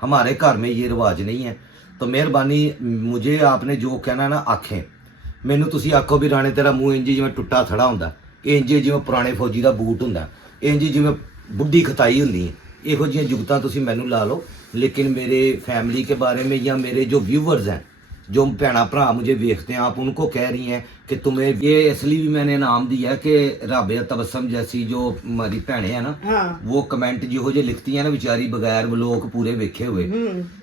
हमारे घर में ये रिवाज नहीं है। तो मेहरबानी मुझे आपने जो कहना ना आखें मैनू तुसी आखो भी राणे तेरा मूँह इंज जिवें टुੱਟਾ थड़ा हुंदा, इंज जिवें पुराने फौजी का बूट हुंदा, इंज जिवें बुढ़ी खताई हुंदी है। इहो जिहियां जुगतां तुसी मैनू ला लो, लेकिन मेरे फैमिली के बारे में या मेरे जो व्यूवर्स हैं, जो भैना भरा मुझे देखते हैं, आप उनको कह रही हैं कि तुम्हें ये इसलिए भी मैंने नाम दिया कि राबिया तबस्सम जैसी जो हमारी भैनें हैं ना, हाँ। वो कमेंट जो लिखती हैं ना बेचारी बगैर व्लॉग पूरे देखे हुए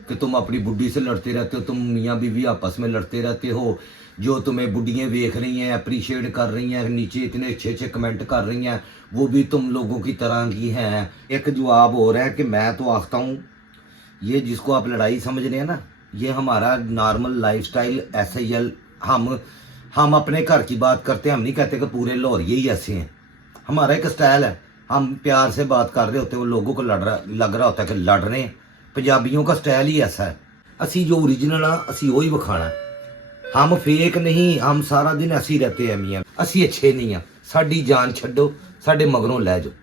कि तुम अपनी बुढ़ी से लड़ते रहते हो, तुम मियाँ बीवी आपस में लड़ते रहते हो, जो तुम्हें बुढ़ियाँ देख रही हैं, अप्रिशिएट कर रही हैं, नीचे इतने अच्छे अच्छे कमेंट कर रही हैं, वो भी तुम लोगों की तरह की हैं। एक जवाब हो रहा है कि मैं तो आखता हूँ ये जिसको आप लड़ाई समझ रहे हैं ना, ये हमारा नॉर्मल लाइफस्टाइल ऐसे ही है। हम अपने घर की बात करते हैं, हम नहीं कहते कि पूरे लाहौरिये ही ऐसे हैं। हमारा एक स्टाइल है, हम प्यार से बात कर रहे होते हैं, वो लोगों को लग रहा होता है कि लड़ रहे हैं। पंजाबियों का स्टाइल ही ऐसा है, असी जो ओरिजिनल हाँ असी वही विखाना है। हम फेक नहीं, हम सारा दिन असी रहते हैं मियाँ, असी अच्छे नहीं हैं। साडी जान छड्डो, साडे मगरों लै जाओ।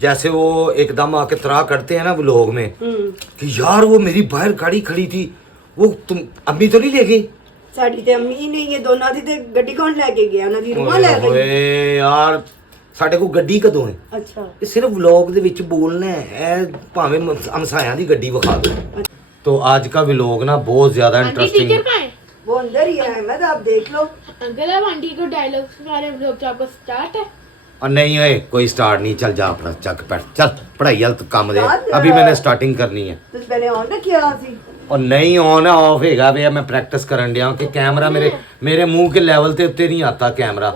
जैसे वो एकदम आके तरा करते हैं ना व्लॉग में कि यार वो मेरी बाहर गाड़ी खड़ी थी, वो तुम अम्मी तो नहीं ले गई? ਸਾਡੀ ਤੇ ਅੰਮੀ ਹੀ ਨਹੀਂ ਹੈ, ਦੋਨਾਂ ਦੀ ਤੇ ਗੱਡੀ ਕੌਣ ਲੈ ਕੇ ਗਿਆ? ਉਹਨਾਂ ਦੀ ਰੂਹਾਂ ਲੈ ਗਈ। ਓਏ ਯਾਰ ਸਾਡੇ ਕੋਲ ਗੱਡੀ ਕਦੋਂ ਹੈ? ਅੱਛਾ, ਇਹ ਸਿਰਫ व्लॉग ਦੇ ਵਿੱਚ ਬੋਲਣਾ ਹੈ, ਇਹ ਭਾਵੇਂ ਹਮਸਾਇਆਂ ਦੀ ਗੱਡੀ ਵਿਖਾ ਦੋ। तो आज का व्लॉग ना बहुत ज्यादा इंटरेस्टिंग है। वो अंदर ही है अहमद, आप देख लो। अंकल आप आंटी को डायलॉग्स वाले व्लॉग जो आपका स्टार्ट है? और नहीं ओए कोई स्टार्ट नहीं, चल जा अपना चक बैठ, चल पढ़ाई वाल काम दे, अभी मैंने स्टार्टिंग करनी है। ਤੁਸੀਂ ਪਹਿਲੇ ਆਨ ਰੱਖਿਆ ਸੀ? और नहीं ऑन है ऑफ हैगा भैया, मैं प्रैक्टिस करन दिया कि कैमरा मेरे मुंह के लेवल ते उत्ते नहीं आता कैमरा,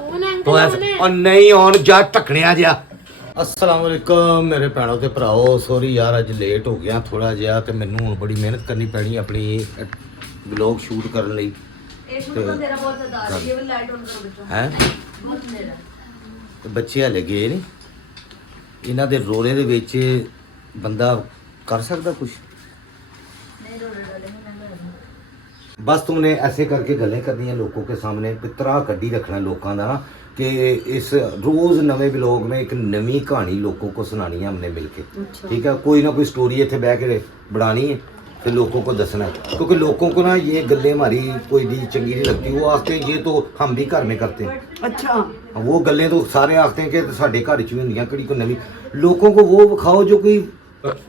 तो ऐसे और नहीं ऑन जा टकणिया जा। अस्सलाम वालेकुम मेरे भैनों ते भराओ, सॉरी यार अज लेट हो गया थोड़ा जिहा, ते मैनू हुण बड़ी मेहनत करनी पैनी अपनी व्लॉग शूट करन लई। हैं ते बच्चे हले गए नहीं, इन्हां दे रोले दे विच बंदा कर सकदा कुछ? बस तुमने ऐसे करके गल्लें करनी है लोगों के सामने, पितरा कड्डी रखना लोगों का ना कि इस रोज़ नवे व्लॉग में एक नवी कहानी लोगों को सुनानी है हमने मिलके। ठीक है, कोई ना कोई स्टोरी इतने बह के बढ़ानी है तो लोगों को दसना है, क्योंकि लोगों को ना ये गल्लें हमारी कोई भी चंगी नहीं लगती। वो आखते हैं ये तो हम भी घर में करते हैं। अच्छा, वो गल्लें तो सारे आखते हैं कि साढ़े घर च भी होंदियां, कड़ी कोई नवी लोगों को वो दिखाओ जो कोई,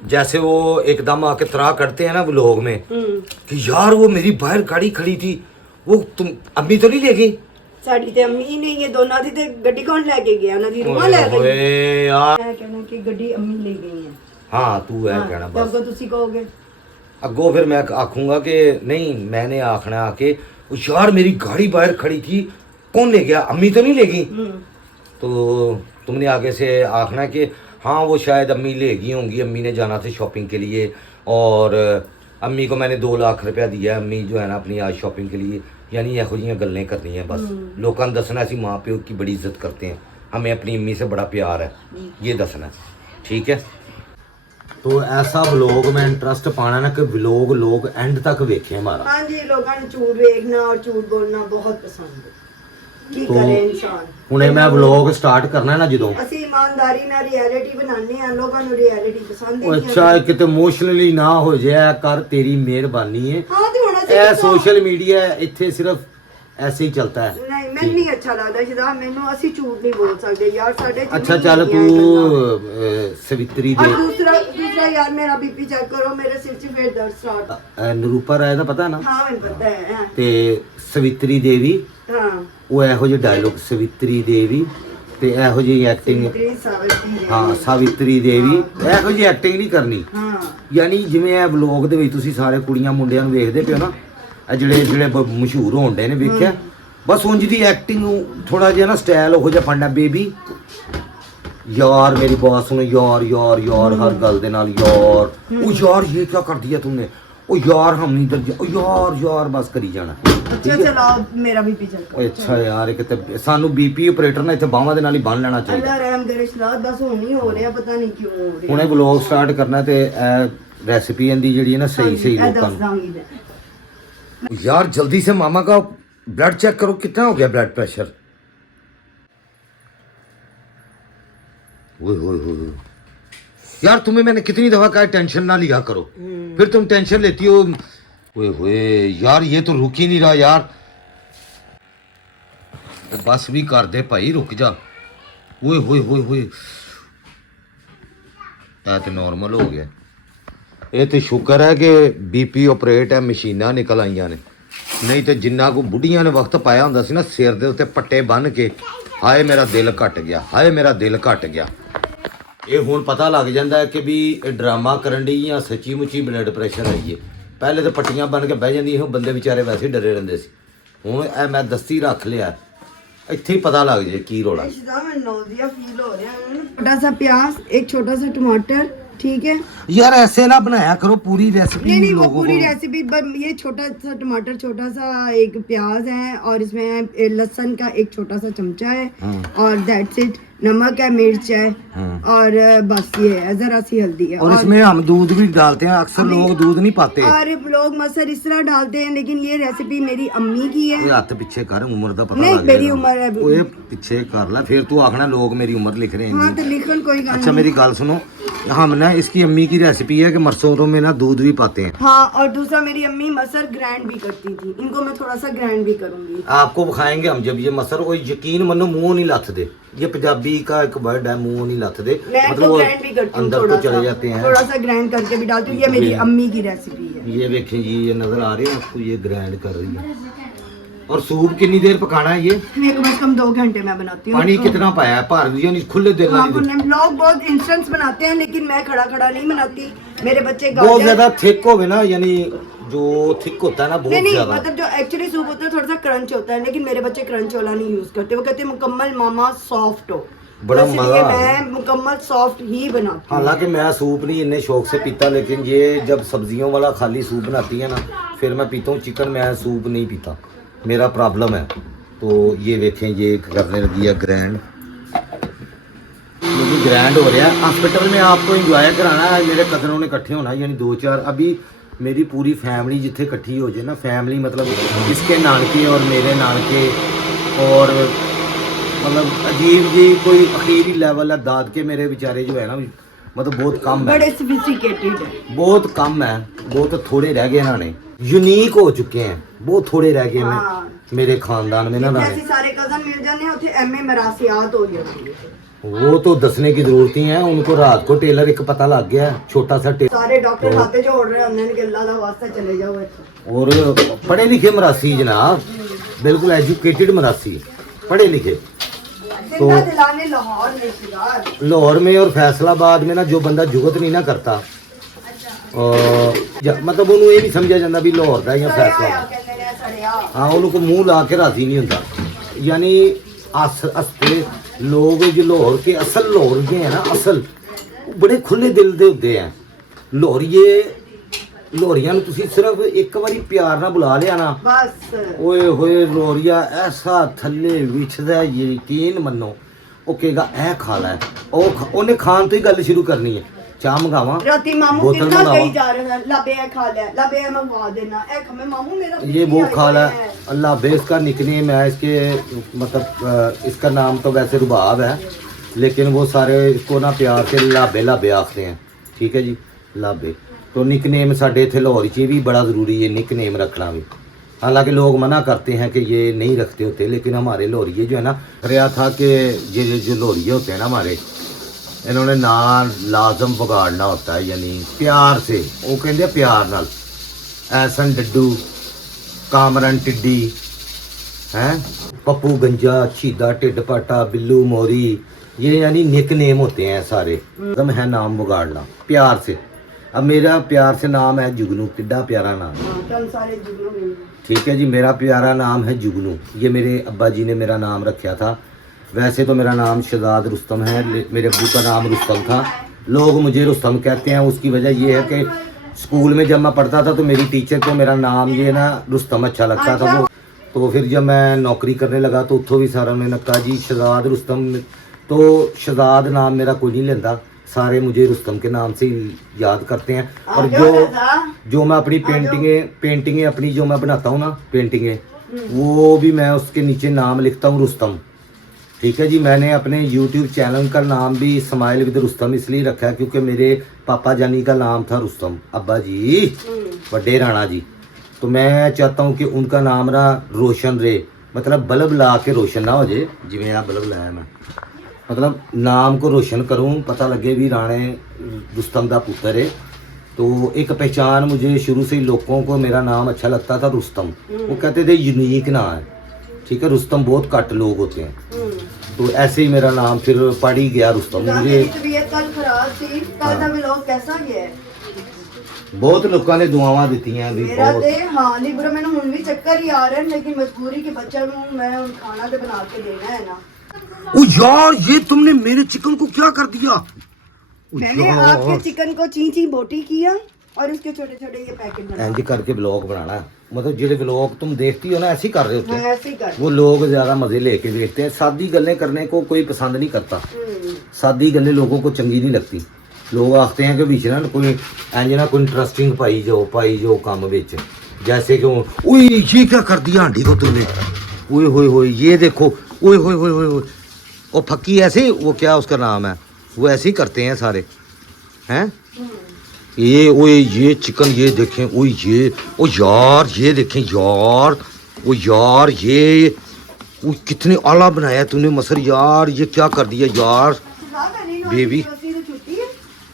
जैसे वो एकदम आके तरा करते हैं ना व्लॉग में कि यार वो मेरी बाहर गाड़ी खड़ी थी, वो तुम अम्मी तो नहीं ले गई? ਸਾਡੀ ਤੇ ਅੰਮੀ ਹੀ ਨਹੀਂ ਹੈ, ਦੋਨਾਂ ਦੀ ਤੇ ਗੱਡੀ ਕੌਣ ਲੈ ਕੇ ਗਿਆ? ਉਹਨਾਂ ਦੀ ਰੂਹਾਂ ਲੈ ਗਈ। ਓਏ यार ਮੈਂ ਕਹਿਣਾ ਕਿ ਗੱਡੀ ਅੰਮੀ ਲੈ ਗਈ ਹੈ। हाँ तू है कहना ਤਾਂ बस। ਅੱਗੋਂ ਤੁਸੀਂ ਕਹੋਗੇ अगो फिर मैं आखूंगा कि नहीं, मैंने आखना आके यार मेरी गाड़ी बाहर खड़ी थी, कौन ले गया? अम्मी तो नहीं ले गई? तो तुमने आगे से आखना कि हाँ वो शायद अम्मी ले गई होंगी, अम्मी ने जाना था शॉपिंग के लिए और अम्मी को मैंने 2 लाख रुपया दिया, अम्मी जो है ना अपनी आज शॉपिंग के लिए। यानी यहो जी गल्लें करनी है बस, लोगों ने दसना असी माँ प्यो की बड़ी इज्जत करते हैं, हमें अपनी अम्मी से बड़ा प्यार है, ये दसना। ठीक है, तो ऐसा व्लॉग में इंटरेस्ट पाना ना कि व्लॉग लोग एंड तक देखें हमारा। हाँ जी, लोगों ने झूठ देखना और झूठ बोलना बहुत पसंद है। की करे इंसान। हुणे मैं व्लॉग स्टार्ट करना है ना ਜਦੋਂ ਅਸੀਂ ਇਮਾਨਦਾਰੀ ਨਾਲ ਰਿਐਲਿਟੀ ਬਣਾਉਂਦੇ ਆ, ਲੋਕਾਂ ਨੂੰ ਰਿਐਲਿਟੀ ਪਸੰਦ ਉਹ ਨਹੀਂ ਅੱਛਾ ਕਿਤੇ ਇਮੋਸ਼ਨਲੀ ਨਾ ਹੋ ਜਾਇਆ ਕਰ, ਤੇਰੀ ਮਿਹਰਬਾਨੀ ਹੈ। ਹਾਂ ਤੇ ਹੁਣ ਅਸੀਂ ਇਹ ਸੋਸ਼ਲ ਮੀਡੀਆ ਇੱਥੇ ਸਿਰਫ ऐसे ही चलता है। ਨਹੀਂ ਮੈਨੂੰ ਨਹੀਂ ਅੱਛਾ ਲੱਗਦਾ ਸ਼ਦਾ, ਮੈਨੂੰ ਅਸੀਂ ਝੂਠ ਨਹੀਂ ਬੋਲ ਸਕਦੇ ਯਾਰ, ਸਾਡੇ ਚ अच्छा नहीं चल होती हैं तू गल्लां। सवित्री और दे दूसरा यार मेरा बीपी चेक करो, मेरे सिर च फिर दर्द स्टार्ट। निरूपा राय ਦਾ ਪਤਾ ਨਾ? हाँ मैंने पता है हाँ। ਤੇ ਸਵਿਤਰੀ ਦੇਵੀ हाँ ਉਹ ਇਹੋ ਜਿਹੇ ਡਾਇਲੋਗ, ਸਵਿਤਰੀ ਦੇਵੀ ਤੇ ਇਹੋ ਜਿਹੀ ਐਕਟਿੰਗ, तेरी सावित्री है। ਹਾਂ ਸਾਵਿਤਰੀ ਦੇਵੀ ਇਹੋ ਜਿਹੀ ਐਕਟਿੰਗ ਨਹੀਂ ਕਰਨੀ। हाँ ਯਾਨੀ ਜਿਵੇਂ ਇਹ ਵਲੌਗ ਦੇ ਵਿੱਚ ਤੁਸੀਂ ਸਾਰੇ ਕੁੜੀਆਂ ਮੁੰਡਿਆਂ ਨੂੰ ਵੇਖਦੇ ਪਿਓ ਨਾ, ਇਹ ਜਿਹੜੇ ਮਸ਼ਹੂਰ ਹੋਣ ਡੇ ਨੇ ਵੇਖਿਆ, ਬਸ ਉਂਝ ਦੀ ਐਕਟਿੰਗ ਨੂੰ ਥੋੜਾ ਜਿਹਾ ਨਾ ਸਟਾਈਲ ਉਹੋ ਜਿਹਾ ਫੜਨਾ। ਬੇਬੀ यार मेरी बात सुनो यार यार यार हर गल दे नाल यार, ओ यार ये क्या कर दिया तुमने, ओ यार हम नहीं डर, ओ यार यार बस करी जाना। अच्छा चलाओ मेरा बीपी चेक करो। अच्छा यार एक ते सानू बीपी ऑपरेटर ने इत्थे बाਹਾਂ ਦੇ ਨਾਲ ਹੀ ਬੰਨ ਲੈਣਾ ਚਾਹੀਦਾ। अल्लाह रहम करे शलाद, बस हुन नहीं हो रहा, पता नहीं क्यों हो रहा। ਹੁਣੇ ਵਲੌਗ ਸਟਾਰਟ ਕਰਨਾ ਤੇ ਇਹ ਰੈਸਿਪੀ ਇਹਦੀ ਜਿਹੜੀ ਹੈ ਨਾ ਸਹੀ ਸਹੀ ਲੋਕਾਂ ਨੂੰ। यार जल्दी से मामा का ब्लड चेक करो, कितना हो गया ब्लड प्रेशर? ओए ओए ओए यार तुम्हें मैंने कितनी दफा कहा टेंशन ना लिया करो, फिर तुम टेंशन लेती हो। ओए होए यार ये तो रुक ही नहीं रहा यार, बस भी कर दे भाई, रुक जा। ओए होए होए होए तो नॉर्मल हो गया। ये तो शुक्र है कि बीपी ऑपरेट है, मशीनां निकल आईਆਂ ने, नहीं तो जिन्ना को बुढ़िया ने वक्त पाया ਹੁੰਦਾ ਸੀ ਨਾ ਸਿਰ ਦੇ ਉੱਤੇ ਪੱਟੇ ਬੰਨ ਕੇ, ਹਾਏ ਮੇਰਾ ਦਿਲ ਘਟ ਗਿਆ, ਹਾਏ ਮੇਰਾ ਦਿਲ ਘਟ ਗਿਆ। ਇਹ ਹੁਣ ਪਤਾ ਲੱਗ ਜਾਂਦਾ ਹੈ ਕਿ ਵੀ ਇਹ ਡਰਾਮਾ ਕਰਨ ਦੀ ਜਾਂ ਸੱਚੀ ਮੁੱਚੀ ਬਲੱਡ ਪ੍ਰੈਸ਼ਰ ਆਈ ਹੈ। ਪਹਿਲੇ ਤਾਂ ਪੱਟੀਆਂ ਬੰਨ ਕੇ ਬਹਿ ਜਾਂਦੀ, ਇਹ ਬੰਦੇ ਵਿਚਾਰੇ ਵੈਸੇ ਹੀ ਡਰੇ ਰਹਿੰਦੇ ਸੀ। ਹੁਣ ਇਹ ਮੈਂ ਦਸਤੀ ਰੱਖ ਲਿਆ, ਇੱਥੇ ਹੀ ਪਤਾ ਲੱਗ ਜੇ ਕੀ ਰੋਲਾ। छोटा सा प्याज, एक छोटा सा टमाटर, ठीक है। यार ऐसे ना बनाया करो पूरी रेसिपी नहीं वो लोगों पूरी को। रेसिपी, ये छोटा सा टमाटर, छोटा सा एक प्याज है, और इसमें लहसुन का एक छोटा सा चमचा है, और दैट्स इट। नमक है, मिर्च है, और बस ये है, जरा सी हल्दी है। और इसमें हम दूध भी डालते हैं, अक्सर लोग दूध नहीं पाते। और लोग मसर इस तरह डालते हैं, लेकिन ये रेसिपी मेरी अम्मी की है। ओए हाथ पीछे कर, उम्र का पता नहीं लग मेरी जाएगा। उम्र है। ओए पीछे कर ला, फिर तू आखना लोग मेरी उम्र लिख रहे हैं। हाँ तो लिखन कोई गल अच्छा मेरी गल सुनो, हम ना इसकी अम्मी की रेसिपी है कि मरसों में ना दूध भी पाते हैं। हाँ, और दूसरा मेरी अम्मी मसर ग्राइंड भी करती थी, इनको मैं थोड़ा सा ग्राइंड भी करूंगी। आपको खाएंगे हम जब ये मसर, कोई यकीन मनो मुंह नहीं लथ दे, ये पंजाबी का एक वर्ड है, मुंह नहीं लथ दे, मैं मतलब तो वो ग्राइंड भी करती हूँ, अंदर तो चले जाते हैं। थोड़ा सा ग्राइंड करके भी डालती हूँ। ये मेरी अम्मी की रेसिपी है। ये देखें जी, ये नजर आ रही है आपको, ये ग्राइंड कर रही है। और सूप कितनी देर पकाना है ये? मैं कम से कम 2 घंटे में बनाती हूँ। पानी कितना पाया है? भर दिया नहीं, खुले दिल हाँ, वाली दूध। लोग बहुत इंस्टेंट्स बनाते हैं, लेकिन मैं खड़ा खड़ा नहीं बनाती। मेरे बच्चे बहुत गाजर- ज्यादा थिक हो ना, यानी जो थिक होता है ना नहीं बहुत नहीं, ज्यादा। मतलब जो एक्चुअली सूप होता है थोड़ा सा क्रंच होता है, लेकिन मेरे बच्चे क्रंच वाला नहीं यूज करते। वो कहते हैं मुकम्मल मामा सॉफ्ट हो, बड़ा तो इसलिए मजा आ मैं मुकम्मल सॉफ्ट ही बनाती हूँ। हालांकि मैं सूप नहीं इतने शौक से पीता, लेकिन ये जब सब्जियों वाला खाली सूप बनाती है ना, फिर मैं पीता हूँ। चिकन मैं सूप नहीं पीता, मेरा प्रॉब्लम है। तो ये देखें, ये करने लगी है ग्रैंड, क्योंकि ग्रैंड हो रहा है। हॉस्पिटल में आपको इंजॉय कराना है, मेरे कदरों ने इकट्ठे होना, यानी 2-4 अभी मेरी पूरी फैमिली जिथे इकट्ठी हो जाए ना, फैमिली मतलब इसके नानके और मेरे नानके, और मतलब अजीब जी कोई अखीरी लेवल है। दाद के मेरे बेचारे जो है ना, मतलब बहुत कम है, बड़े सोफिस्टिकेटेड है। बहुत कम है, बहुत थोड़े रह गए इन्होंने, यूनिक हो चुके हैं, बहुत थोड़े रह गए हाँ। मेरे खानदान में ना जैसे सारे कजन मिल जाने होते, एमए मरासियात हो जाती है। वो तो दसने की जरूरत ही है उनको। रात को टेलर एक पता लग गया, छोटा सा टेलर, सारे डॉक्टर हाथे जोड़ रहे हैं कि अल्लाह दा वास्ता चले जाओ इत्थों। और पढ़े लिखे मरासी जनाब, बिल्कुल एजुकेटेड मरासी, पढ़े लिखे। जिंदा दिलाने लाहौर में शिकार। लाहौर में और फैसलाबाद में ना जो बंदा जुगत नहीं ना करता, मतलब उन्होंने ये नहीं समझा जाता भी लाहौर का या फैसलाबाद। हाँ, उनको मुंह ला के राजी नहीं होता। यानी हसते लोग जो लाहौर के असल लाहौर के हैं ना, असल बड़े खुले दिल दे होते हैं लाहौरीए। लाहौरिया ਨੂੰ ਤੁਸੀਂ ਸਿਰਫ ਇੱਕ ਵਾਰੀ ਪਿਆਰ ਨਾਲ ਬੁਲਾ ਲਿਆ ਨਾ, बस ਓਏ ਹੋਏ ਲਾਹੌਰੀਆ ਐਸਾ ਥੱਲੇ ਵਿਛਦਾ, ਯਕੀਨ ਮੰਨੋ। ਉਹ ਕਹੇਗਾ ਇਹ ਖਾ ਲੈ, ਉਹਨੇ ਖਾਣ ਤੋਂ ਹੀ ਗੱਲ ਸ਼ੁਰੂ ਕਰਨੀ ਹੈ। ਚਾਹ ਮੰਗਾਵਾਂ, राती मामू बोतल कितना मंगावा। कही जा रहे हैं, लबे है खा ले, लबे है मंगवा देना, ए खमे मामू मेरा ये वो पिछली खा आई ला। है। अल्लाह बेस का निकनेम है इसके, मतलब इसका नाम तो वैसे रुबाब है, लेकिन वो सारे इसको ना प्यार से लाबे लाबे आखते हैं। ठीक है जी, लाबे। तो निकनेम साढ़े इतने लाहौर च भी बड़ा ज़रूरी है, निकनेम रखना भी। हालांकि लोग मना करते हैं कि ये नहीं रखते होते, लेकिन हमारे लाहौरिये जो है ना, रहा था कि ये जो लाहौरिये होते हैं ना हमारे, इन्होंने ना लाजम बिगाड़ना होता है, यानी प्यार से। वो कहते हैं प्यार नाल, ऐसन डड्डू, कामरन टिड्डी हैं, पप्पू गंजा, छीदा टिड पाटा, बिल्लू मोरी, ये यानी निक नेम होते हैं सारे। लाजम है नाम बिगाड़ना प्यार से। अब मेरा प्यार से नाम है जुगनू, किड्डा प्यारा नाम है। हाँ, कल सारे जुगनू मिल गए। ठीक है जी, मेरा प्यारा नाम है जुगनू। ये मेरे अब्बा जी ने मेरा नाम रखा था। वैसे तो मेरा नाम शहजाद रुस्तम है, मेरे अब्बू का नाम रुस्तम था। लोग मुझे रुस्तम कहते हैं, उसकी वजह ये है कि स्कूल में जब मैं पढ़ता था तो मेरी टीचर को मेरा नाम ये ना रुस्तम अच्छा लगता था वो। तो फिर जब मैं नौकरी करने लगा तो उत्थों भी सारा उन्होंने कहा जी शहजाद रुस्तम, तो शहजाद नाम मेरा कोई नहीं लेता, सारे मुझे रुस्तम के नाम से ही याद करते हैं। और जो मैं अपनी पेंटिंगें अपनी जो मैं बनाता हूँ ना, पेंटिंगें, वो भी मैं उसके नीचे नाम लिखता हूँ रुस्तम। ठीक है जी। मैंने अपने YouTube चैनल का नाम भी इस्माइल विद रुस्तम इसलिए रखा है क्योंकि मेरे पापा जानी का नाम था रुस्तम, अब्बा जी बड़े राणा जी। तो मैं चाहता हूँ कि उनका नाम ना रोशन रहे, मतलब बल्ब ला के रोशन ना हो जाए, जिमें आ बल्ब लाया मैं, मतलब नाम को रोशन करूँ, पता लगे भी राणे रुस्तम का पुत्र है। तो एक पहचान मुझे शुरू से ही लोगों को मेरा नाम अच्छा लगता था रुस्तम, वो कहते थे यूनिक नाम है, ठीक है, रुस्तम बहुत घट लोग होते हैं। तो ऐसे ही मेरा नाम फिर पड़ ही गया रुस्तम। मुझे कल खराब थी, कल का व्लॉग कैसा गया है? बहुत लोगों ने दुआवां ਦਿੱਤੀਆਂ भी मेरा बहुत। ते हां नहीं बुरा, मैंने हुन भी चक्कर ही आ रहा है, लेकिन मजबूरी के बच्चा ਨੂੰ मैं खाना तो बना के देना है ना। ओ यार ये तुमने मेरे चिकन को क्या कर दिया? ओ मैंने यार। आपके चिकन को ची बोटी किया और इसके छोटे छोटे ये पैकेट बना। इंज करके ब्लॉग बनाना है, मतलब जेडे ब्लॉग तुम देखती हो ना ऐसे ही कर रहे होते मैं हैं, ऐसे ही कर। वो लोग ज्यादा मजे लेके देखते हैं। सादी गल्लें करने को कोई पसंद नहीं करता, सादी गल्लें लोगों को चंगी नहीं लगती। लोग आखते हैं कि बीच ना कोई इंज ना कोई इंटरेस्टिंग पाई जाओ काम विच, जैसे कि ओए ये क्या कर दिया आंटी को तुमने, ओए होए होए ये देखो, ओए होए होए होए, वो फक्की ऐसे, वो क्या उसका नाम है, वो ऐसे ही करते हैं सारे हैं। ये ओए ये चिकन ये देखें, ओए ये ओ यार ये देखें यार, ओ यार ये वो कितने आला बनाया तूने मसर यार, ये क्या कर दिया यार बेबी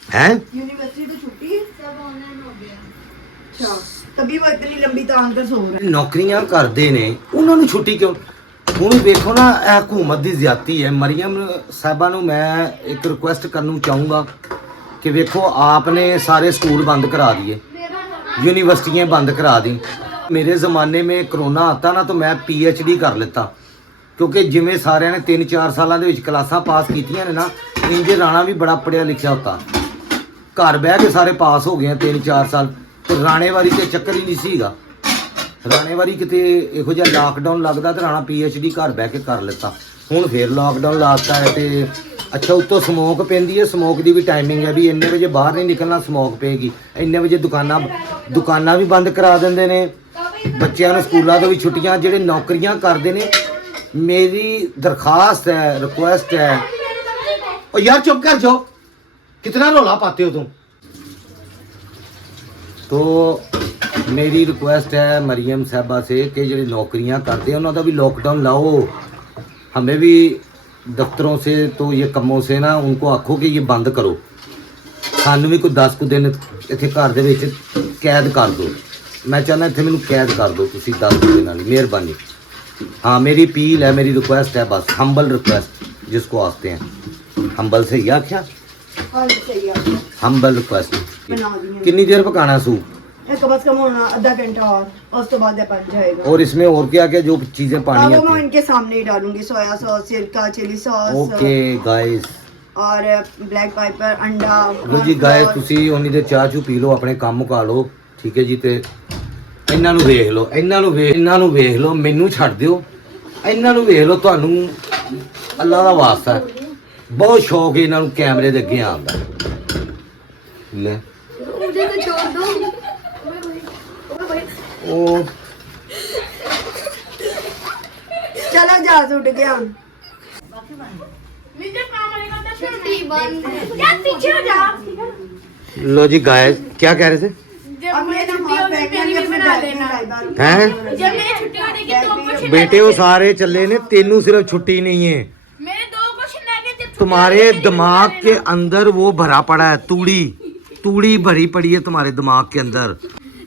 हैं। यूनिवर्सिटी तो छुट्टी है, सब ऑनलाइन हो गया। अच्छा तभी वो इतनी लंबी तान कर सो रहे। ਨੌਕਰੀਆਂ ਕਰਦੇ ਨੇ ਉਹਨਾਂ ਨੂੰ ਛੁੱਟੀ ਕਿਉਂ? ਹੁਣ ਵੇਖੋ ਨਾ ਇਹ ਹਕੂਮਤ ਦੀ ਜ਼ਿਆਦਤੀ ਹੈ। ਮਰੀਮ ਸਾਹਿਬਾ ਨੂੰ ਮੈਂ ਇੱਕ ਰਿਕੁਐਸਟ ਕਰਨਾ ਚਾਹੂੰਗਾ कि वेखो आपने सारे स्कूल बंद करा दिए, यूनिवर्सिटियाँ बंद करा दी। मेरे ज़माने में करोना आता ना तो मैं PhD कर लेता, क्योंकि जिमें सारे ने 3-4 सालों के क्लासा पास कीतियां ने ना, इंजे राणा भी बड़ा पढ़िया लिखिया होता, घर बह के सारे पास हो गए 3-4 साल। तो राणे वारी तो चक्कर ही नहीं सीगा, राणे वारी किते इहो जिहा लॉकडाउन लगता तो राणा PhD घर बह के कर लेता। हुण फिर लॉकडाउन लाता है तो अच्छा उत्तों समोक पैंदी है, समोक की भी टाइमिंग है भी इन्ने बजे बाहर नहीं निकलना, समोक पेगी इन्ने बजे दुकानां भी बंद करा देंदे ने, बच्चों ने स्कूलों तो भी छुट्टियां। जिहड़े नौकरियां करते ने, मेरी दरखास्त है, रिक्वेस्ट है, और यार चुप कर जाओ, कितना रौला पाते हो तुम। तो मेरी रिक्वेस्ट है मरियम साहबा से कि जिहड़े नौकरियां करते हैं उन्होंने भी लॉकडाउन लाओ, हमें भी दफ्तरों से तो ये कमों से ना उनको आखो कि ये बंद करो, सानू भी कोई 10 दिन इत्थे घर दे विच कैद कर दो। मैं चाहना इत्थे मैनू कैद कर दो तुसीं 10 दिन वाली मेहरबानी। हाँ मेरी अपील है, मेरी रिक्वेस्ट है, बस हम्बल रिक्वेस्ट जिसको आखते हैं, हम्बल से ही आख्या, हाँ सही है, हम्बल रिक्वेस्ट। बना दिए। कितनी देर पकाना सूप? कम से कम होना आधा घंटा और उसके बाद ये पक जाएगा। और इसमें और क्या क्या जो चीजें पानी वो आती मैं हैं? इनके सामने ही डालूंगी, सोया सॉस, सिरका, चिली सॉस ओके गाइस, और ब्लैक पेपर, अंडा। ਲੋ ਜੀ ਗਾਇਸ ਤੁਸੀਂ ਉਨੀ ਦੇ ਚਾਹ ਚੂ ਪੀ ਲਓ, ਆਪਣੇ ਕੰਮ ਮੁਕਾ ਲਓ, ਠੀਕ ਹੈ ਜੀ। ਤੇ ਇਹਨਾਂ ਨੂੰ ਵੇਖ ਲਓ, ਇਹਨਾਂ ਨੂੰ ਵੇਖ ਲਓ, ਮੈਨੂੰ ਛੱਡ ਦਿਓ, ਇਹਨਾਂ ਨੂੰ ਵੇਖ ਲਓ, ਤੁਹਾਨੂੰ ਅੱਲਾ ਦਾ ਵਾਸਤਾ ਹੈ, ਬਹੁਤ ਸ਼ੌਕ ਹੈ ਇਹਨਾਂ ਨੂੰ ਕੈਮਰੇ ਦੇ ਅੱਗੇ ਆਉਣ ਦਾ। ਲੈ मुझे तो छोड़ दो। ਉਹ चला जहाज उठ गया। मुझे काम आएगा तो छुट्टी बंद। यार पीछे हो जा। ਲੋ ਜੀ ਗਾਇਸ क्या कह रहे थे? जब अब मैं मेरे छुट्टी हाथ होगी बैग मेरी भी में बना अपने देना। बैग में हैं? जब मेरी छुट्टी होगी तो कुछ बेटे वो सारे चले ने, तेनू सिर्फ छुट्टी नहीं है, मेरे 2 क्वेश्चन रह गए। जब तुम्हारे दिमाग के अंदर वो भरा पड़ा है, तूड़ी भरी पड़ी है तुम्हारे दिमाग के अंदर।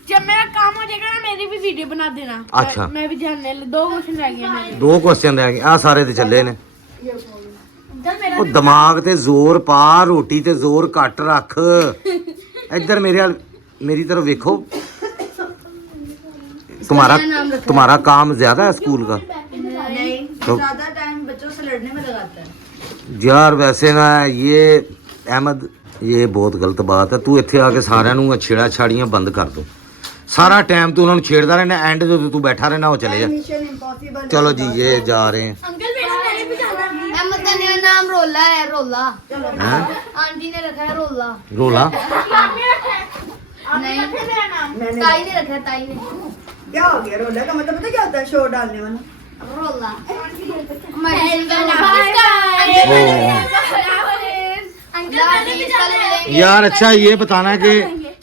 जब मेरा काम हो जाएगा ना मेरी भी वीडियो बना देना। अच्छा। मैं भी जानने 2 क्वेश्चन रह गए मेरे। 2 क्वेश्चन रह गए, आ सारे ते चले ने। जब मेरा ਉਹ ਦਿਮਾਗ ਤੇ ਜ਼ੋਰ ਪਾ, ਰੋਟੀ ਤੇ ਜ਼ੋਰ ਘੱਟ ਰੱਖ। ਇੱਧਰ ਮੇਰੇ ਹਾਲ मेरी तरफ देखो, तुम्हारा काम ज्यादा है स्कूल का। नहीं, तो ज्यादा टाइम बच्चों से लड़ने में लगाता है। यार वैसे ना ये अहमद, ये बहुत गलत बात है। तू इत्थे आके सारिਆਂ ਨੂੰ ਛੇੜਾ ਛਾੜੀਆਂ ਬੰਦ ਕਰ ਦੋ। सारा टाइम तू उन्होंने छेड़ता रहना, एंड तो तू बैठा रहना, वो चले जा। Mission impossible. चलो जी ये जा रहे हैं। अंकल मेरा मैंने भी जाना है। अहमद का नया नाम रोला है, रोला। हैं? आंटी ने रखा है रोला। रोला आपने रखा है? आपने नहीं। रखा है मेरा नाम? मैंने ताई ने रखा है, ताई ने। क्या हो गया? रोला का मतलब पता क्या होता है? शोर डालने वाला। रोला यार अच्छा ये बताना कि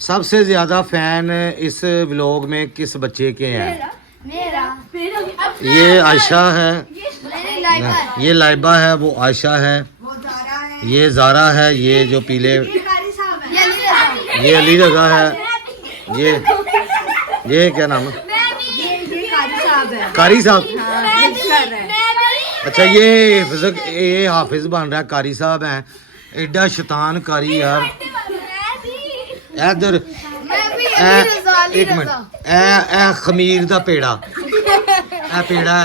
सबसे ज्यादा फैन इस व्लॉग में किस बच्चे के हैं? मेरा ये आयशा है, मेरी लाइफ है ये लाइबा है, वो आयशा है, वो ज़ारा है, ये जारा है, ये जो पीले ये नहीं रहता ये अली रजा है, ये क्या नाम है? ये कारी साहब है। कारी साहब। मिक्स कर रहे हैं। अच्छा ये हाफिज बन रहा है, कारी साहब हैं। एडा शैतान कारी यार। इधर मैं भी एक मिनट ए खमीर दा पेड़ा ए पेड़ा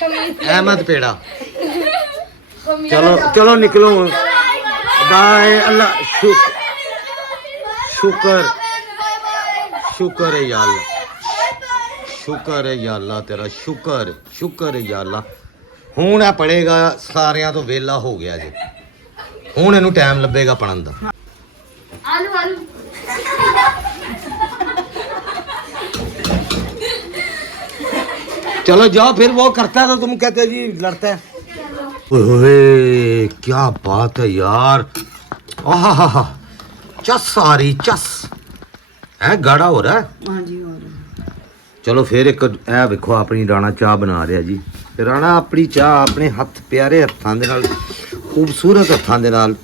अहमद पेड़ा। चलो चलो निकलो बाय। अल्लाह शुक्र शुक्र है या अल्लाह, शुक्र है या अल्लाह तेरा, शुक्र शुक्र है या अल्लाह। ਹੁਣ ਇਹ ਪੜੇਗਾ ਸਾਰਿਆਂ ਤੋਂ ਵਿਹਲਾ ਹੋ ਗਿਆ ਜੀ। ਹੁਣ ਇਹਨੂੰ ਟਾਈਮ ਲੱਭੇਗਾ ਪੜਨ ਦਾ। आलू आलू चलो जाओ फिर वो करता है तो तुम कहते हो जी लड़ता है। ओए क्या बात है यार, आहा चस आ रही चस है, गाढ़ा हो रहा है। हाँ जी और चलो फिर एक ए देखो अपनी राणा चाह बना रहा जी। राणा अपनी चाह अपने हथ प्यारे हथां दे नाल, खूबसूरत हथां दे नाल।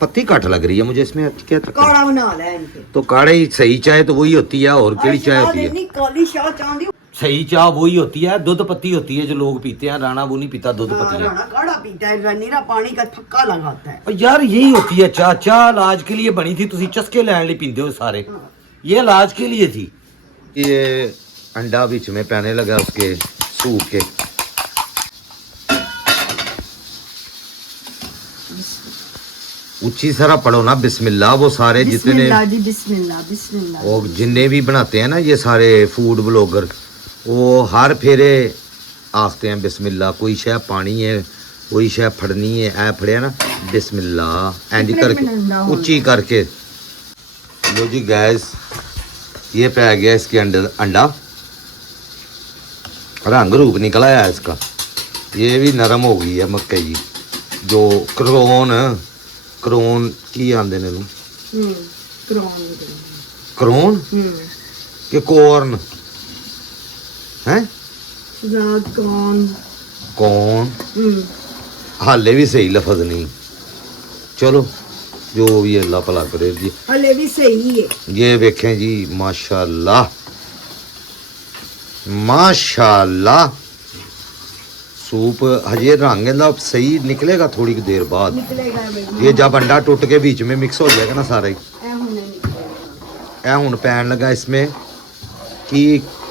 पत्ती घट लग रही है मुझे इसमें, क्या तक? काढ़ा बना ले इनके। तो काढ़े ही सही चाय तो वही होती है, और केड़ी चाय होती है? नहीं काली शाह चांदी। सही चाह वही होती है, दूध पत्ती होती है जो लोग पीते हैं। राणा वो नहीं पीता दूध पत्ती है। राणा काढ़ा पीता है, वनीला पानी का थक्का लगाता है। और यार यही होती है चाह। चाह इलाज के लिए बनी थी, तुसी चस्के लैन लिए पींदे हो सारे। ये इलाज के लिए थी। ये अंडा बीच में पहने लगा उसके सूख के। ऊंची सारा पढ़ो ना बिस्मिल्लाह। वो सारे जितने बिस्मिल्लाह जी बिस्मिल्लाह बिस्मिल्लाह। वो जिन्ने भी बनाते हैं ना ये सारे फूड ब्लॉगर, वो हर फेरे आखते हैं बिस्मिल्लाह। कोई शय पानी है, कोई शय फड़नी है, ऐ फड़िया ना बिस्मिल्लाह एंड करके ऊंची करके। लो जी गैस ये पै गया इसके अंडा, रंग रूप निकल आया इसका। ये भी नरम हो गई है मकई जो क्रोन की आंदे ने क्रोन के कॉर्न हैं कौन हाले भी सही लफज नहीं। चलो जो भी अल्लाह भला करे जी। हले भी सही है। ये देखें जी माशाल्लाह माशाल्लाह। सूप हजे रंग इसदा सही निकलेगा थोड़ी देर बाद। निकलेगा भाई। ये जब अंडा टूट के बीच में मिक्स हो जाएगा ना सारा ही, ऐ होने निकलेगा। ऐ हुन पैन लगा इसमें कि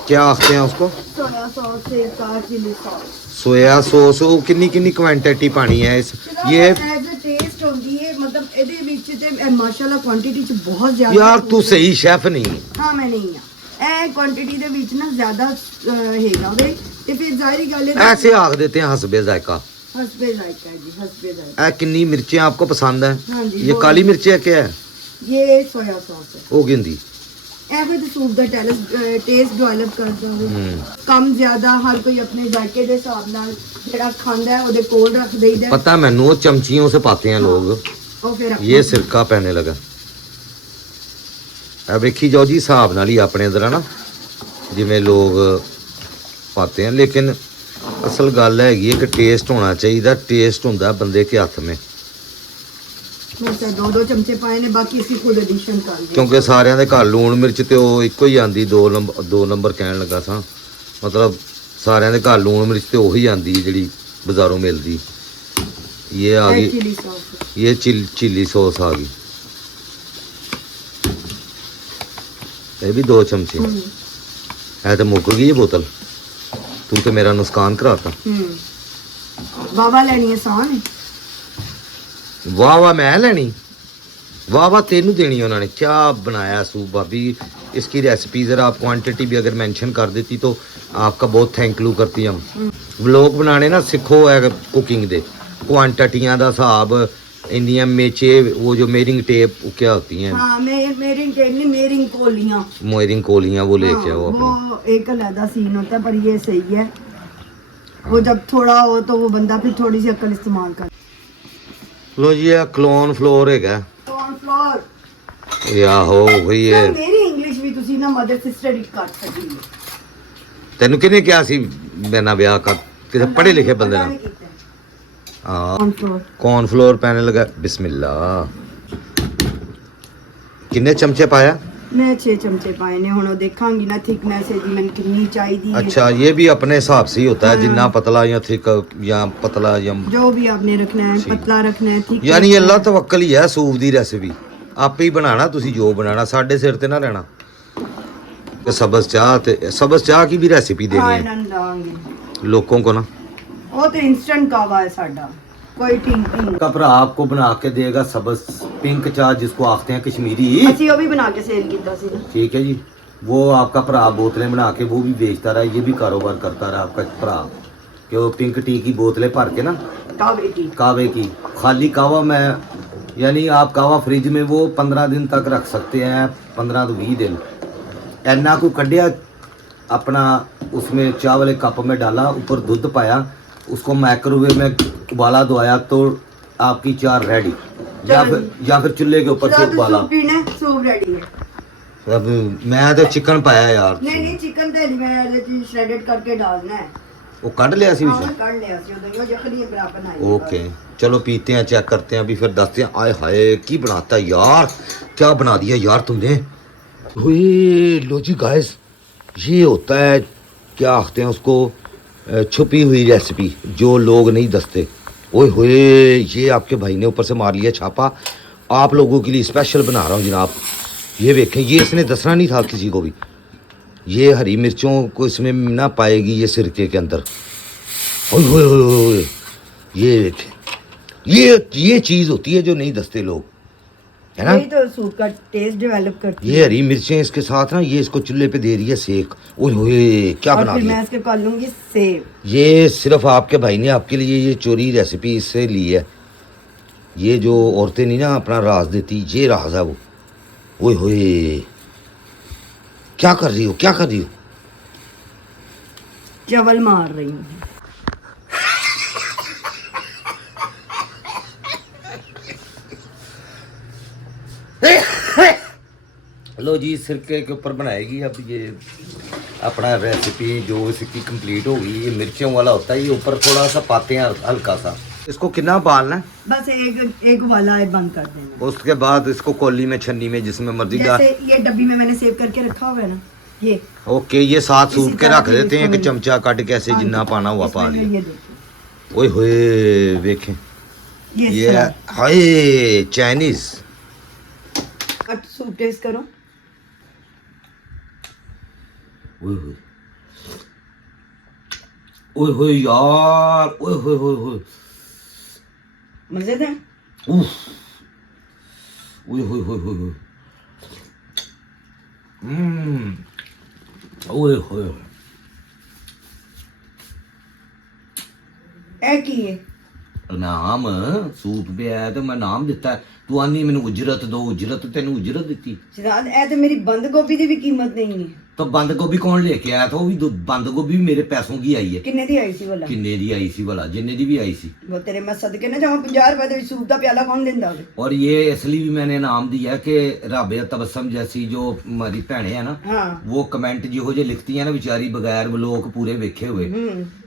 क्या आखते हैं उसको? सोया सॉस से का चिली सॉस। Soya sauce. वो किन्नी किन्नी क्वांटिटी पानी है इस ये? एज अ टेस्ट होंदी है, मतलब ਇਹਦੇ ਵਿੱਚ ਤੇ ਮਾਸ਼ਾਅੱਲਾ ਕੁਆਂਟੀਟੀ ਚ ਬਹੁਤ ਜ਼ਿਆਦਾ। यार तू सही शेफ नहीं। ਹਾਂ ਮੈਂ ਨਹੀਂ ਆ ਇਹ ਕੁਆਂਟੀਟੀ ਦੇ ਵਿੱਚ ਨਾ ਜ਼ਿਆਦਾ ਹੈਗਾ ਵੇ ਤੇ ਫਿਰ ਜ਼ਾਹਿਰੀ ਗੱਲ ਹੈ ऐसे आख देते हैं हसबे जायका। हसबे जायका जी हसबे जायका। ऐ किन्नी मिर्चें आपको पसंद है? हाँ जी, ये वो- काली मिर्चें है क्या है? ये सोया सॉस है। वो गिंदी ਇਹ ਫਿਰ ਸੂਪ ਦਾ ਟੇਸਟ ਡਿਵੈਲਪ ਕਰਦਾ ਵੇ। ਕਮ ਜ਼ਿਆਦਾ ਹਰ ਕੋਈ ਆਪਣੇ ਜ਼ਾਇਕੇ ਦੇ ਹਿਸਾਬ ਨਾਲ ਜਿਹੜਾ ਖਾਂਦਾ ਹੈ ਉਹਦੇ ਕੋਲ ਰੱਖ ਦੇਈਦਾ। पता है मैनू, वो चमचियों से पाते हैं लोग। ਉਹ ਫਿਰ ये सिरका पहने लगा। अब देखी जाओ जी हिसाब नाल ही अपने इधर है ना जिमें लोग पाते हैं, लेकिन असल गल हैगी कि टेस्ट होना चाहिए। टेस्ट होंदा बंदे के हथ में, ਮਿਰਚਾਂ ਦੋ ਚਮਚੇ ਪਾਏ ਨੇ, ਬਾਕੀ ਅਸੀਂ ਖੁਦ ਐਡੀਸ਼ਨ ਕਰ ਲਈ। क्योंकि ਸਾਰਿਆਂ ਦੇ ਘਰ ਲੂਣ ਮਿਰਚ ਤੇ ਉਹ ਇੱਕੋ ਹੀ ਆਂਦੀ। ਦੋ ਨੰਬਰ ਕਹਿਣ ਲੱਗਾ ਸਾਂ, ਮਤਲਬ ਸਾਰਿਆਂ ਦੇ ਘਰ ਲੂਣ ਮਿਰਚ ਤੇ ਉਹੀ ਆਂਦੀ ਜਿਹੜੀ ਬਾਜ਼ਾਰੋਂ ਮਿਲਦੀ। ये आ गई चिली सॉस। ये चिली सॉस आ गई। ये भी 2 चमचे है तो मुक गई ये बोतल। तू तो मेरा नुकसान कराता। बाबा लेनी आसान है। वाह वाह मैं लेनी, वाह वाह तेनू देनी। उन्होंने क्या बनाया सूप भाभी। इसकी रेसिपी ज़रा आप क्वांटिटी भी अगर मेंशन कर देती तो आपका बहुत थैंक यू करती हम। व्लॉग बनाने ना सिखो है कुकिंग दे, क्वांटिटियां दा हिसाब, इंडिया मेचे वो जो मेरिंग टेप वो क्या होती हैं? हाँ मेरिंग टेप नहीं, मेरिंग कोलियां। मोयरिंग कोलियां वो लेके आओ अपनी। वो एक अलग सीन होता है, पर ये सही है। वो जब थोड़ा हो तो वो बंदा फिर थोड़ी सी अक्ल इस्तेमाल कर। लो जी ਇਹ ਕਲੋਨ ਫਲੋਰ ਹੈਗਾ कॉर्नफ्लोर ਯਾ ਹੋ ਗਈ ਹੈ। मेरी इंग्लिश भी ਤੁਸੀਂ ਨਾ ਮਦਰ ਸਿਸਟਰ ਹੀ ਕਰ ਸਕਦੀ ਹੋ। ਤੈਨੂੰ ਕਿਹਨੇ ਕਿਹਾ ਸੀ ਮੇਰੇ ਨਾਲ ਵਿਆਹ ਕਰ? ਕਿਤੇ ਪੜ੍ਹੇ ਲਿਖੇ ਬੰਦੇ ਨਾਲ। ਹਾਂ कॉर्नफ्लोर ਕੌਰਨ ਫਲੋਰ ਪੈਣੇ ਲਗਾ। ਬਿਸਮਿਲ੍ਲਾ। ਕਿੰਨੇ ਚਮਚੇ ਪਾਇਆ? मैं 6 चमचे पाए ने। ਹੁਣ ਦੇਖਾਂਗੀ ਨਾ ਥਿਕਨੈਸ ਇਹਦੀ ਮੈਨੂੰ ਕਿੰਨੀ ਚਾਹੀਦੀ है। अच्छा ये भी अपने हिसाब से ही होता है जितना पतला या थिक या पतला या जो भी आपने रखना है पतला रखना है ठीक यानी अल्लाह तवक्कल ही है। सूप दी रेसिपी आपे ही बनाना तुसी जो बनाना साडे सिर ते ना रहना। ते सब्ज़ चाह की भी रेसिपी देनी है ਇਹਨਾਂ ਨੂੰ ਦਾਂਗੇ। लोगों को ना। ਉਹ ਤੇ ਇਨਸਟੈਂਟ ਕਾਵਾ ਹੈ ਸਾਡਾ ਕੋਈ टिंग का भरा आपको बना के देगा सब्ज़ पिंक चाह जिसको आखते हैं कश्मीरी। ਅਸੀਂ ਉਹ ਵੀ ਬਣਾ ਕੇ ਸੇਲ ਕੀਤਾ ਸੀ ਨਾ। ठीक है जी वो आपका भरा बोतलें बना के वो भी बेचता रहा। ये भी कारोबार करता रहा आपका भरा कि वो पिंक टी की बोतलें भर के ना ਕਾਵੇ की कावे की खाली कावा में यानी आप कावा फ्रिज में वो 15 दिन तक रख सकते हैं। 15 तो 20 दिन ऐना को कढ़िया अपना उसमें चाय वाले कप में डाला ऊपर दूध पाया उसको माइक्रोवेव में उबाला दवाया तो आपकी चाय रेडी। या फिर चूल्हे के ऊपर से उबाला। सूप पीना सूप रेडी है। अब मैं तो चिकन पाया यार। नहीं नहीं चिकन तो मैं श्रेडेड करके डालना है। वो काट लिया सी हाँ, कर लिया सी उधर वो यखनी बराबर बनाई है। ओके चलो पीते हैं चेक करते हैं अभी फिर दसते हैं। आए हाय की बनाता है यार क्या बना दिया यार तुमने। लो जी गाइस ये होता है क्या आखते हैं उसको छुपी हुई रेसिपी जो लोग नहीं दसते। ओए होए ये आपके भाई ने ऊपर से मार लिया छापा। आप लोगों के लिए स्पेशल बना रहा हूँ जनाब। ये देखें ये इसने दसना नहीं था किसी को भी। ये हरी मिर्चों को इसमें ना पाएगी ये सिरके के अंदर। ओए होए होए होए ये देखें ये चीज़ होती है जो नहीं दसते लोग है ना। यही तो सूप का टेस्ट डेवलप करती ये हरी मिर्चें इसके साथ ना ये इसको चूल्हे पे दे रही है सेक। ओए होए क्या और बना फिर दिया। मैं इसके कर लूंगी सेव। ये सिर्फ आपके भाई ने आपके लिए ये चोरी रेसिपी इससे ली है। ये जो औरतें नहीं ना अपना राज देती ये राज है वो। ओए होए क्या कर रही हो क्या कर रही हो। चवल मार रही हूँ। लो जी सिरके के ऊपर बनाएगी अब ये अपना रेसिपी जो इसकी कंप्लीट होगी। ये मिर्चों वाला होता है ये ऊपर थोड़ा सा पाते हैं हल्का सा। इसको कितना बालना है? बस एक वाला है बंद कर देना। उसके बाद इसको कोली में छन्नी में जिसमें मर्जी डाल। जैसे ये डब्बी में मैंने सेव करके रखा हुआ है ना ये। ओके ये साथ सूप इसी के तरह रख से देते हैं कि इसको चमचा काट के ऐसे हाँ जिन्ना जी, पाना हुआ पा इसमें लिया। ये देखो ओए होए देखें ये ये हाय चाइनीज। सूप टेस्ट करो। ओए होए ओए होए यार ओए होए होए होए मजेदार। उफ ओए होए होए होए ओए होए ए की है नाम सूप पे आया तो मैं नाम दिता है। तू आनी मैनू उजरत दो उजरत तेन उजरत दी। सिद्धार्थ ए तो मेरी बंद गोभी की भी कीमत नहीं है। तो बंद गोभी कौन लेके आया था? वो भी बंद गोभी भी मेरे पैसों की आई है। किन्ने दी आई सी वाला? किन्ने दी आई सी वाला जिन्ने दी भी आई सी। वो तेरे मैं सदके ना जाऊं 50 रुपए दे सूप का प्याला कौन देंदा होवे। और ये इसलिए भी मैंने नाम दिया कि राबिया तबस्सम जैसी जो हमारी भैनें है ना हाँ वो कमेंट जो लिखती है ना बेचारी बगैर लोग पूरे वेखे हुए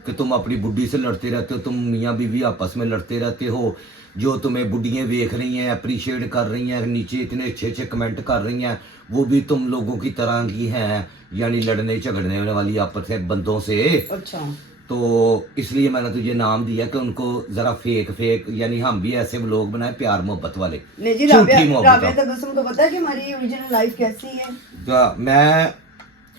कि तुम अपनी बुढ़ी से लड़ते रहते हो। तुम मियाँ बीवी आपस में लड़ते रहते हो। जो तुम्हें बुढ़ियाँ देख रही हैं अप्रिशिएट कर रही हैं नीचे इतने अच्छे अच्छे कमेंट कर रही हैं वो भी तुम लोगों की तरह की हैं यानी लड़ने झगड़ने वाली आपस में बंदों से। अच्छा तो इसलिए मैंने तुझे नाम दिया कि उनको जरा फेक यानी हम भी ऐसे लोग बनाए प्यार मोहब्बत वाले। नहीं जी राबिया तबस्सुम को पता है कि हमारी ओरिजिनल लाइफ कैसी है। मैं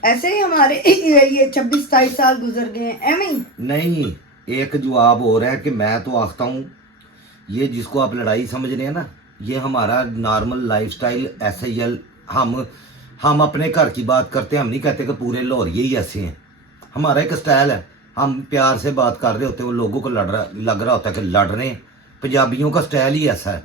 ऐसे ही हमारे ये 26-27 साल गुजर गए हैं एवं ही। नहीं एक जवाब हो रहा है कि मैं तो आखता हूँ ये जिसको आप लड़ाई समझ रहे हैं ना ये हमारा नॉर्मल लाइफस्टाइल ऐसे ही है। हम अपने घर की बात करते हैं हम नहीं कहते कि पूरे लाहौर ही ऐसे हैं। हमारा एक स्टाइल है हम प्यार से बात कर रहे होते हैं वो लोगों को लग रहा होता है कि लड़ रहे हैं। पंजाबियों का स्टाइल ही ऐसा है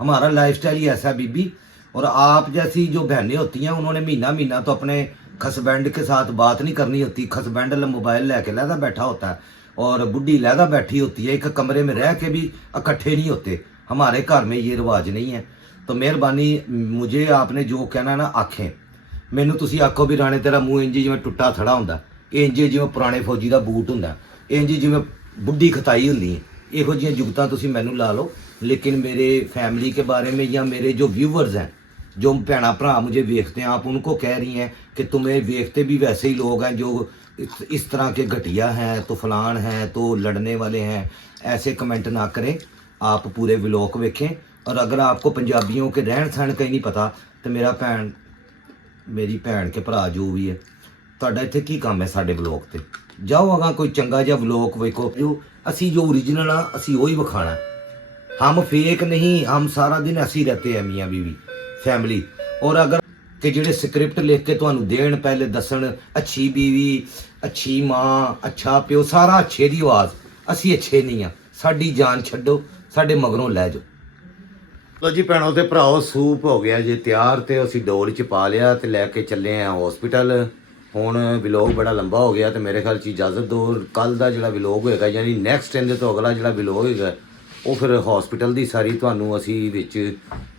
हमारा लाइफस्टाइल ही ऐसा है बीबी। और आप जैसी जो बहनें होती हैं उन्होंने महीना तो अपने हस्बैंड के साथ बात नहीं करनी होती। हस्बैंड मोबाइल लेके लहदा बैठा होता है और बुढ़ी लहदा बैठी होती है, एक कमरे में रह के भी इकट्ठे नहीं होते। हमारे घर में ये रिवाज नहीं है। तो मेहरबानी, मुझे आपने जो कहना ना आखें, मैनू तुसी आखो भी राणे तेरा मूँह इंज जिवें टुੱਟਾ थड़ा हुंदा, इंज जिवें पुराने फौजी का बूट हुंदा, इंज जिवें बुढ़ी खताई हुंदी है, इहो जिहियां जुगतां तुसी मैनू ला लो। लेकिन मेरे फैमिली के बारे में या मेरे जो व्यूवर्स हैं, जो भैना भरा मुझे देखते हैं, आप उनको कह रही हैं कि तुम्हें देखते भी वैसे ही लोग हैं जो इस तरह के घटिया हैं, तो फलान हैं, तो लड़ने वाले हैं। ऐसे कमेंट ना करें, आप पूरे व्लॉग वेखें। और अगर आपको पंजाबियों के रहन सहन का ही नहीं पता तो मेरी भैन के भरा जो भी है, ਤੁਹਾਡਾ ਇੱਥੇ ਕੀ ਕੰਮ ਹੈ ਸਾਡੇ ਵਲੌਗ ਤੇ? ਜਾਓ ਅਗਾ ਕੋਈ ਚੰਗਾ ਜਿਹਾ ਵਲੌਗ ਵੇਖੋ। ਜੋ ਅਸੀਂ ਜੋ ओरिजिनल ਆ ਅਸੀਂ ਉਹੀ ਵਿਖਾਣਾ। हम फेक नहीं, हम सारा दिन ऐसे ही रहते हैं मियाँ बीवी फैमिली। और अगर कि ਜਿਹੜੇ ਸਕ੍ਰਿਪਟ ਲਿਖ ਕੇ ਤੁਹਾਨੂੰ ਦੇਣ, ਪਹਿਲੇ ਦੱਸਣ ਅੱਛੀ ਬੀਵੀ, ਅੱਛੀ ਮਾਂ, ਅੱਛਾ ਪਿਓ, ਸਾਰਾ ਅੱਛੇ ਦੀ ਆਵਾਜ਼, ਅਸੀਂ ਅੱਛੇ ਨਹੀਂ ਆ। ਸਾਡੀ ਜਾਨ ਛੱਡੋ, ਸਾਡੇ ਮਗਰੋਂ ਲੈ ਜਾਓ। ਲੋ ਜੀ ਭੈਣੋ ਤੇ ਭਰਾਓ, ਸੂਪ ਹੋ ਗਿਆ ਜੇ ਤਿਆਰ ਤੇ ਅਸੀਂ ਡੋਲ ਚ ਪਾ ਲਿਆ ਤੇ ਲੈ ਕੇ ਚੱਲੇ ਆ ਹਸਪੀਟਲ। ਹੁਣ ਵਲੌਗ ਬੜਾ ਲੰਬਾ ਹੋ ਗਿਆ ਤੇ ਮੇਰੇ ਖਿਆਲ ਚ ਇਜਾਜ਼ਤ ਦਿਓ। ਕੱਲ ਦਾ ਜਿਹੜਾ ਵਲੌਗ ਹੋਏਗਾ, ਯਾਨੀ ਨੈਕਸਟ ਇਹਦੇ ਤੋਂ ਅਗਲਾ ਜਿਹੜਾ ਵਲੌਗ ਹੋਏਗਾ, ਉਹ ਫਿਰ ਹਸਪੀਟਲ ਦੀ ਸਾਰੀ ਤੁਹਾਨੂੰ ਅਸੀਂ ਵਿੱਚ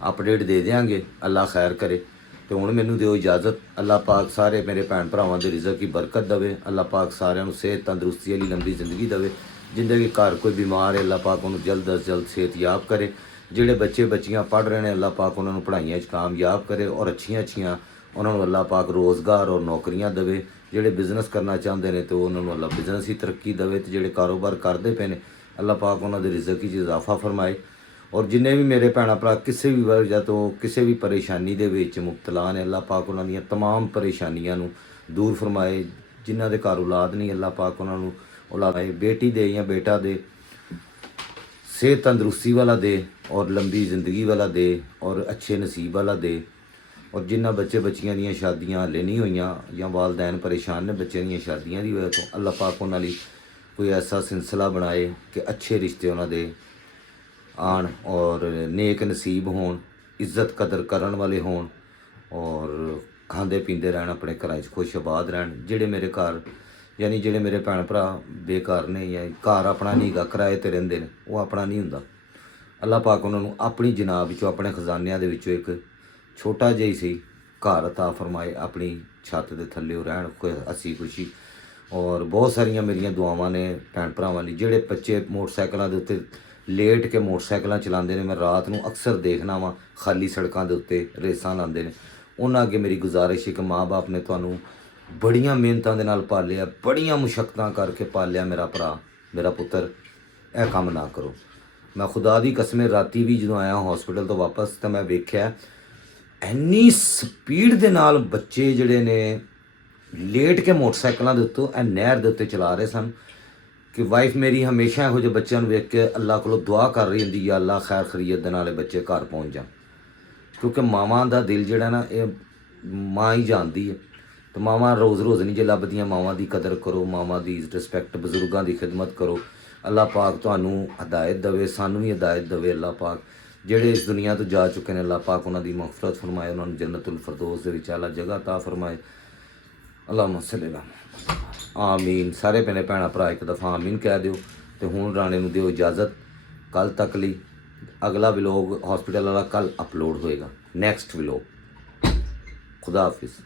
ਅਪਡੇਟ ਦੇ ਦਿਆਂਗੇ। ਅੱਲਾ ਖੈਰ ਕਰੇ। ਤੇ ਹੁਣ ਮੈਨੂੰ ਦਿਓ ਇਜਾਜ਼ਤ। ਅੱਲਾ ਪਾਕ ਸਾਰੇ ਮੇਰੇ ਭੈਣ ਭਰਾਵਾਂ ਦੇ ਰਿਜ਼ਕ ਦੀ ਬਰਕਤ ਦੇਵੇ। ਅੱਲਾ ਪਾਕ ਸਾਰਿਆਂ ਨੂੰ ਸਿਹਤ ਤੰਦਰੁਸਤੀ ਵਾਲੀ ਲੰਬੀ ਜ਼ਿੰਦਗੀ ਦੇਵੇ। ਜਿੰਦੇ ਵੀ ਘਰ ਕੋਈ ਬਿਮਾਰ ਹੈ, ਅੱਲਾ ਪਾਕ ਉਹਨੂੰ ਜਲਦ ਤੋਂ ਜਲਦ ਸਿਹਤਯਾਬ ਕਰੇ। ਜਿਹੜੇ ਬੱਚੇ ਬੱਚੀਆਂ ਪੜ੍ਹ ਰਹੇ ਨੇ, ਅੱਲਾ ਪਾਕ ਉਹਨਾਂ ਨੂੰ ਪੜ੍ਹਾਈਆਂ 'ਚ ਕਾਮਯਾਬ ਕਰੇ ਔਰ ਅੱਛੀਆਂ ਉਹਨਾਂ ਨੂੰ ਅੱਲਾ ਪਾਕ ਰੋਜ਼ਗਾਰ ਔਰ ਨੌਕਰੀਆਂ ਦੇਵੇ। ਜਿਹੜੇ ਬਿਜ਼ਨਸ ਕਰਨਾ ਚਾਹੁੰਦੇ ਨੇ ਤੇ ਉਹਨਾਂ ਨੂੰ ਅੱਲਾ ਬਿਜ਼ਨਸ ਹੀ ਤਰੱਕੀ ਦੇਵੇ। ਤੇ ਜਿਹੜੇ ਕਾਰੋਬਾਰ ਕਰਦੇ ਪਏ ਨੇ, ਅੱਲਾ ਪਾਕ ਉਹਨਾਂ ਦੇ ਰਿਜ਼ਕ 'ਚ ਇਜ਼ਾਫਾ ਫਰਮਾਏ। ਔਰ ਜਿੰਨੇ ਵੀ ਮੇਰੇ ਭੈਣਾਂ ਭਰਾ ਕਿਸੇ ਵੀ ਵਜ੍ਹਾ ਤੋਂ ਕਿਸੇ ਵੀ ਪਰੇਸ਼ਾਨੀ ਦੇ ਵਿੱਚ ਮੁਬਤਲਾ ਨੇ, ਅੱਲਾ ਪਾਕ ਉਹਨਾਂ ਦੀਆਂ तमाम ਪਰੇਸ਼ਾਨੀਆਂ ਨੂੰ ਦੂਰ ਫਰਮਾਏ। ਜਿਨ੍ਹਾਂ ਦੇ ਘਰ ਔਲਾਦ ਨਹੀਂ, ਅੱਲਾ ਪਾਕ ਉਹਨਾਂ ਨੂੰ ਔਲਾਦ ਆਏ, ਬੇਟੀ ਦੇ ਜਾਂ ਬੇਟਾ ਦੇ, सेहत तंदरुस्ती वाला दे और लंबी ज़िंदगी वाला दे और अच्छे नसीब वाला दे। और जिन्ना बच्चे बच्चियां दियां शादियां हले नहीं हुई या वालदैन परेशान ने बच्चों दियां शादियां की वजह तो, अल्लाह पाक उन्हां लई कोई ऐसा सिलसिला बनाए कि अच्छे रिश्ते उन्हां दे आन और नेक नसीब होण, इज्जत कदर करन वाले होण और खांदे पींदे रहन, अपने घरां 'च खुश आबाद रहन। जिहड़े मेरे घर यानी ਜਿਹੜੇ ਮੇਰੇ ਭੈਣ ਭਰਾ ਬੇਕਾਰ ਨੇ ਜਾਂ ਘਰ ਆਪਣਾ ਨਹੀਂ ਗਾ, ਕਿਰਾਏ 'ਤੇ ਰਹਿੰਦੇ ਨੇ, ਉਹ ਆਪਣਾ ਨਹੀਂ ਹੁੰਦਾ। ਅੱਲਾਹ ਪਾਕ ਉਹਨਾਂ ਨੂੰ ਆਪਣੀ ਜਨਾਬ ਵਿੱਚੋਂ, ਆਪਣੇ ਖਜ਼ਾਨਿਆਂ ਦੇ ਵਿੱਚੋਂ ਇੱਕ ਛੋਟਾ ਜਿਹਾ ਹੀ ਸੀ ਘਰ ਅਤਾ ਫਰਮਾਏ। ਆਪਣੀ ਛੱਤ ਦੇ ਥੱਲੇ ਉਹ ਰਹਿਣ ਹੱਸੀ ਖੁਸ਼ੀ। ਔਰ ਬਹੁਤ ਸਾਰੀਆਂ ਮੇਰੀਆਂ ਦੁਆਵਾਂ ਨੇ ਭੈਣ ਭਰਾਵਾਂ ਲਈ। ਜਿਹੜੇ ਬੱਚੇ ਮੋਟਰਸਾਈਕਲਾਂ ਦੇ ਉੱਤੇ ਲੇਟ ਕੇ ਮੋਟਰਸਾਈਕਲਾਂ ਚਲਾਉਂਦੇ ਨੇ, ਮੈਂ ਰਾਤ ਨੂੰ ਅਕਸਰ ਦੇਖਣਾ ਵਾਂ ਖਾਲੀ ਸੜਕਾਂ ਦੇ ਉੱਤੇ ਰੇਸਾਂ ਲਾਉਂਦੇ ਨੇ, ਉਹਨਾਂ ਅੱਗੇ ਮੇਰੀ ਗੁਜ਼ਾਰਿਸ਼ ਹੈ ਕਿ ਮਾਂ ਬਾਪ ਨੇ ਤੁਹਾਨੂੰ ਬੜੀਆਂ ਮਿਹਨਤਾਂ ਦੇ ਨਾਲ ਪਾਲਿਆ, ਬੜੀਆਂ ਮੁਸ਼ੱਕਤਾਂ ਕਰਕੇ ਪਾਲਿਆ ਮੇਰਾ ਭਰਾ, ਮੇਰਾ ਪੁੱਤਰ, ਇਹ ਕੰਮ ਨਾ ਕਰੋ। ਮੈਂ ਖੁਦਾ ਦੀ ਕਸਮ, ਰਾਤੀ ਵੀ ਜਦੋਂ ਆਇਆ ਹਸਪੀਟਲ ਤੋਂ ਵਾਪਸ ਤਾਂ ਮੈਂ ਵੇਖਿਆ ਇੰਨੀ ਸਪੀਡ ਦੇ ਨਾਲ ਬੱਚੇ ਜਿਹੜੇ ਨੇ ਲੇਟ ਕੇ ਮੋਟਰਸਾਈਕਲਾਂ ਦੇ ਉੱਤੋਂ ਇਹ ਨਹਿਰ ਦੇ ਉੱਤੇ ਚਲਾ ਰਹੇ ਸਨ ਕਿ ਵਾਈਫ ਮੇਰੀ ਹਮੇਸ਼ਾ ਇਹੋ ਜਿਹੇ ਬੱਚਿਆਂ ਨੂੰ ਵੇਖ ਕੇ ਅੱਲਾ ਕੋਲੋਂ ਦੁਆ ਕਰ ਰਹੀ ਹੁੰਦੀ, ਜਾਂ ਅੱਲਾ ਖੈਰ ਖਰੀਅਤ ਦੇ ਨਾਲ ਇਹ ਬੱਚੇ ਘਰ ਪਹੁੰਚ ਜਾਣ। ਕਿਉਂਕਿ ਮਾਵਾਂ ਦਾ ਦਿਲ ਜਿਹੜਾ ਨਾ, ਇਹ ਮਾਂ ਹੀ ਜਾਣਦੀ ਹੈ। तो मावां रोज़ रोज़ नहीं जे लभदियां। मावां की कदर करो, मावां की रिस्पैक्ट, बजुर्गों की खिदमत करो। अल्लाह पाक तुहानू हदायत देवे, सानू भी हदायत देवे। अल्लाह पाक ਜਿਹੜੇ इस दुनिया तो जा चुके हैं, अल्लाह पाक उन्होंने मगफरत फरमाए, उन्होंने जन्नतुल फिरदौस दे विच आला जगह ता फरमाए। अल्लाहुम्मा सल्ली अला आमीन। सारे मेरे भैन भरा एक दफ़ा आमीन कह दिओ। तो हुण राणे नूं दिओ इजाज़त। कल तक लई अगला व्लॉग हॉस्पिटल वाला कल अपलोड होएगा, नैक्सट व्लॉग। खुदा हाफिज़।